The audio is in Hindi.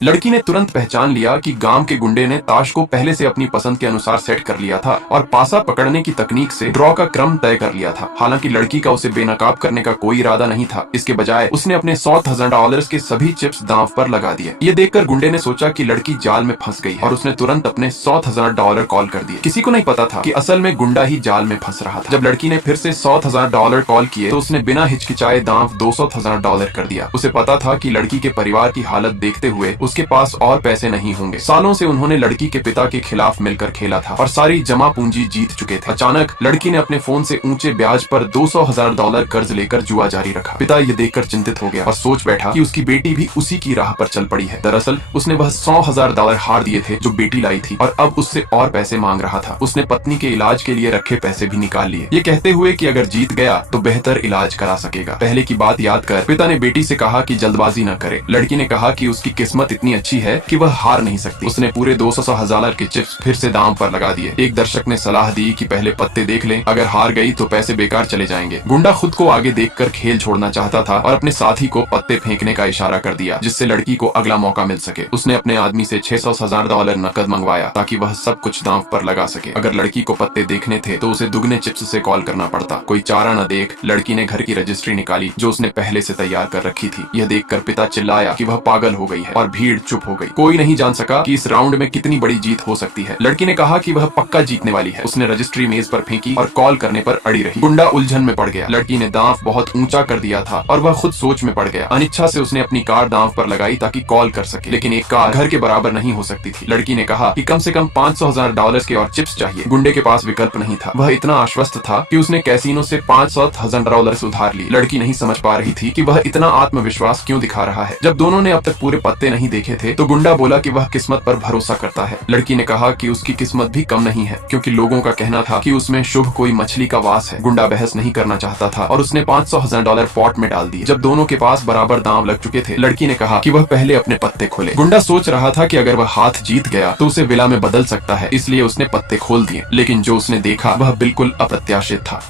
लड़की ने तुरंत पहचान लिया कि गांव के गुंडे ने ताश को पहले से अपनी पसंद के अनुसार सेट कर लिया था और पासा पकड़ने की तकनीक से ड्रॉ का क्रम तय कर लिया था। हालांकि लड़की का उसे बेनकाब करने का कोई इरादा नहीं था। इसके बजाय उसने अपने $100,000 के सभी चिप्स दांव पर लगा दिए। ये देखकर गुंडे ने सोचा कि लड़की जाल में फंस गई है और उसने तुरंत अपने $100,000 कॉल कर दिए। किसी को नहीं पता था कि असल में गुंडा ही जाल में फंस रहा था। जब लड़की ने फिर से $100,000 कॉल किए तो उसने बिना हिचकिचाए दांव $200,000 कर दिया। उसे पता था कि लड़की के परिवार की हालत देखते हुए उसके पास और पैसे नहीं होंगे। सालों से उन्होंने लड़की के पिता के खिलाफ मिलकर खेला था और सारी जमा पूंजी जीत चुके थे। अचानक लड़की ने अपने फोन से ऊंचे ब्याज पर $200,000 कर्ज लेकर जुआ जारी रखा। पिता ये देखकर चिंतित हो गया और सोच बैठा कि उसकी बेटी भी उसी की राह पर चल पड़ी है। दरअसल उसने वह $100,000 हार दिए थे जो बेटी लाई थी और अब उससे और पैसे मांग रहा था। उसने पत्नी के इलाज के लिए रखे पैसे भी निकाल लिए, ये कहते हुए कि अगर जीत गया तो बेहतर इलाज करा सकेगा। पहले की बात याद कर पिता ने बेटी से कहा कि जल्दबाजी न करे। लड़की ने कहा कि उसकी किस्मत इतनी अच्छी है कि वह हार नहीं सकती। उसने पूरे $200,000 के चिप्स फिर से दांव पर लगा दिए। एक दर्शक ने सलाह दी कि पहले पत्ते देख लें, अगर हार गई तो पैसे बेकार चले जाएंगे। गुंडा खुद को आगे देखकर खेल छोड़ना चाहता था और अपने साथी को पत्ते फेंकने का इशारा कर दिया जिससे लड़की को अगला मौका मिल सके। उसने अपने आदमी से $600,000 नकद मंगवाया ताकि वह सब कुछ दांव पर लगा सके। अगर लड़की को पत्ते देखने थे तो उसे दुगने चिप्स से कॉल करना पड़ता। कोई चारा न देख लड़की ने घर की रजिस्ट्री निकाली जो उसने पहले से तैयार कर रखी थी। यह देखकर पिता चिल्लाया कि वह पागल हो गई है और भीड़ चुप हो गई। कोई नहीं जान सका कि इस राउंड में कितनी बड़ी जीत हो सकती है। लड़की ने कहा कि वह पक्का जीतने वाली है। उसने रजिस्ट्री मेज पर फेंकी और कॉल करने पर अड़ी रही। गुंडा उलझन में पड़ गया। लड़की ने दांव बहुत ऊंचा कर दिया था और वह खुद सोच में पड़ गया। अनिच्छा से उसने अपनी कार दांव पर लगाई ताकि कॉल कर सके, लेकिन एक कार घर के बराबर नहीं हो सकती थी। लड़की ने कहा कि कम से कम $500,000 के और चिप्स चाहिए। गुंडे के पास विकल्प नहीं था। वह इतना आश्वस्त था कि उसने कैसीनो से $500,000 उधार लिए। लड़की नहीं समझ पा रही थी कि वह इतना आत्मविश्वास क्यों दिखा रहा है। जब दोनों ने अब तक पूरे पत्ते नहीं देखे थे तो गुंडा बोला कि वह किस्मत पर भरोसा करता है। लड़की ने कहा कि उसकी किस्मत भी कम नहीं है क्योंकि लोगों का कहना था कि उसमें शुभ कोई मछली का वास है। गुंडा बहस नहीं करना चाहता था और उसने $500,000 पॉट में डाल दिए। जब दोनों के पास बराबर दांव लग चुके थे लड़की ने कहा कि वह पहले अपने पत्ते खोले। गुंडा सोच रहा था कि अगर वह हाथ जीत गया तो उसे विला में बदल सकता है, इसलिए उसने पत्ते खोल दिए। लेकिन जो उसने देखा वह बिल्कुल अप्रत्याशित था।